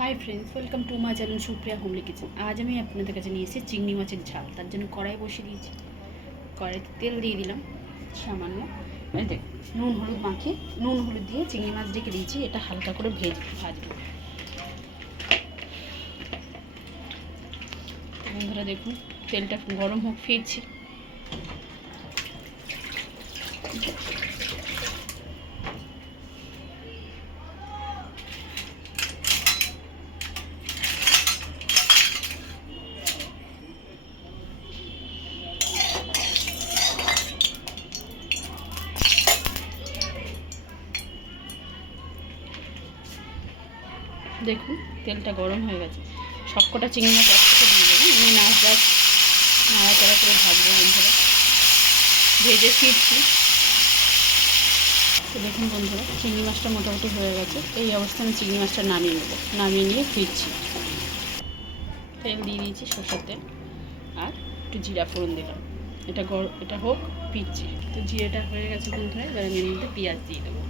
Hi friends, welcome to my channel Supriya homely kitchen. আজ আমি আপনাদের কাছে নিয়ে এসেছি চিংড়ি মাছের ঝাল। তার জন্য কড়াই বসিয়ে দিয়েছি। কড়াইতে তেল দিয়ে দিলাম সামান্য। দেখ, নুন হলুদ দিয়ে চিংড়ি মাছ রেখে দিয়েছি। এটা হালকা করে ভাজবো। বন্ধুরা দেখুন, তেলটা গরম হোক, ফিরছি। দেখুন, তেলটা গরম হয়ে গেছে। সবকটা চিংড়ি মাছ একসাথে দিয়ে দেবো। আমি নাড়াচাড়া করে ভাজবো বন্ধুরা, ভেজে ফিরছি। তো দেখুন বন্ধুরা, চিংড়ি মাছটা মোটামুটি হয়ে গেছে। এই অবস্থায় চিংড়ি মাছটা নামিয়ে নেবো। নামিয়ে নিয়ে ফিরছি। তেল দিয়ে দিয়েছি, সরষের তেল, আর একটু জিরা ফোড়ন দিলাম। এটা হোক, ফিরছি। তো জিরেটা হয়ে গেছে বন্ধুরা, এবার আমি এর মধ্যে পেঁয়াজ দিয়ে দেবো।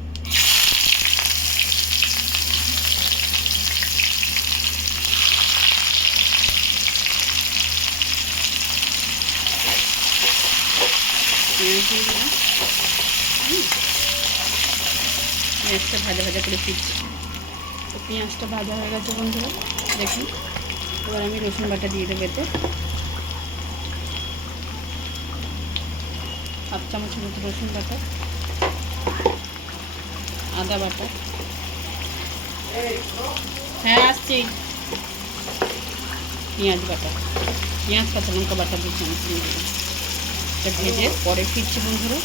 পেঁয়াজ দিয়ে দিলাম। পেঁয়াজটা ভাজা ভাজা করে ফিরছি। তো পেঁয়াজটা ভাজা হয়ে গেছে বন্ধুরা, দেখুন। এবার আমি রসুন বাটা দিয়ে দেবো। এতে 1/2 চামচের মতো রসুন বাটা, আদা বাটা, হ্যাঁ আসছি, পেঁয়াজ বাটা, পেঁয়াজ কাঁচা লঙ্কা বাটা 2 চামচ দিয়ে দেবো। এটা ভেজে পরে ফিরছি বন্ধুরা,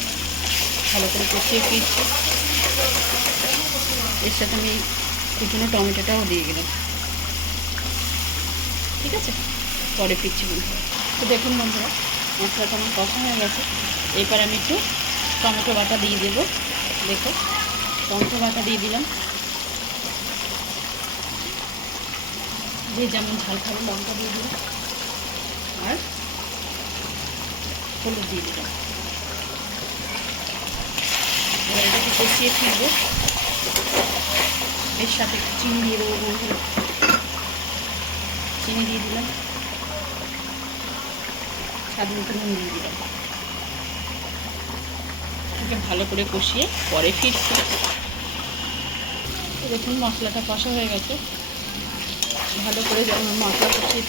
ভালো করে কষিয়ে ফিরছি। এর সাথে আমি কুচনো টমেটোটাও দিয়ে গেলাম। ঠিক আছে, পরে ফিরছি বন্ধুরা। তো দেখুন বন্ধুরা, মশলাটা আমার কষা হয়ে গেছে। এরপর আমি একটু টমেটো বাটা দিয়ে দেবো। দেখো, টমেটো বাটা দিয়ে দিলাম। যে যেমন ঝাল খাবে লঙ্কা দিয়ে দিলাম, আর হলুদ দিয়ে দিলাম। এবার এটাকে কষিয়ে ফিরবো। এর সাথে একটু চিনি দিয়ে দেবো বন্ধুরা। চিনি দিয়ে দিলাম, স্বাদ মতো নুন দিয়ে দিলাম। এটাকে ভালো করে কষিয়ে পরে ফিরছি। দেখুন, মশলাটা কষা হয়ে গেছে ভালো করে। যেমন মশলা কষিয়ে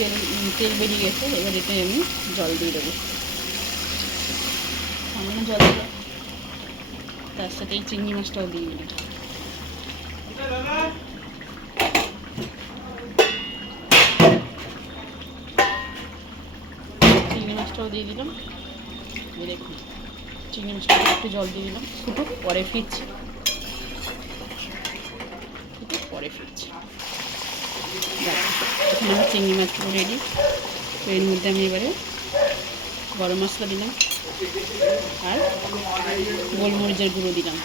তেল বেরিয়ে গেছে। এবার এতে আমি জল দিয়ে দেবো, সামান্য জল দিলাম। তার সাথে এই চিংড়ি মাছটাও দিয়ে দিলাম। চিংড়ি মাছটাও দিয়ে দিলাম। দেখুন, চিংড়ি মাছটা একটু জল দিয়ে দিলাম। ফুটুক, পরে ফিরছি। এখন আমার চিংড়ি মাছ পুরো রেডি। তো এর মধ্যে আমি এবারে গরম মশলা দিলাম আর গোলমরিচের গুঁড়ো দিলাম।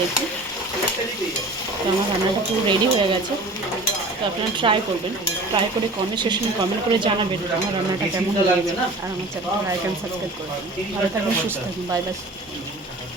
দেখুন, তো আমার রান্নাটা পুরো রেডি হয়ে গেছে। তো আপনারা ট্রাই করবেন। ট্রাই করে কমেন্ট সেকশনে কমেন্ট করে জানাবেন আমার রান্নাটা কেমন লাগবে। আর আমার চ্যানেলটা লাইক অ্যান্ড সাবস্ক্রাইব করবেন। ভালো থাকবেন, সুস্থ থাকবেন। Bye bye.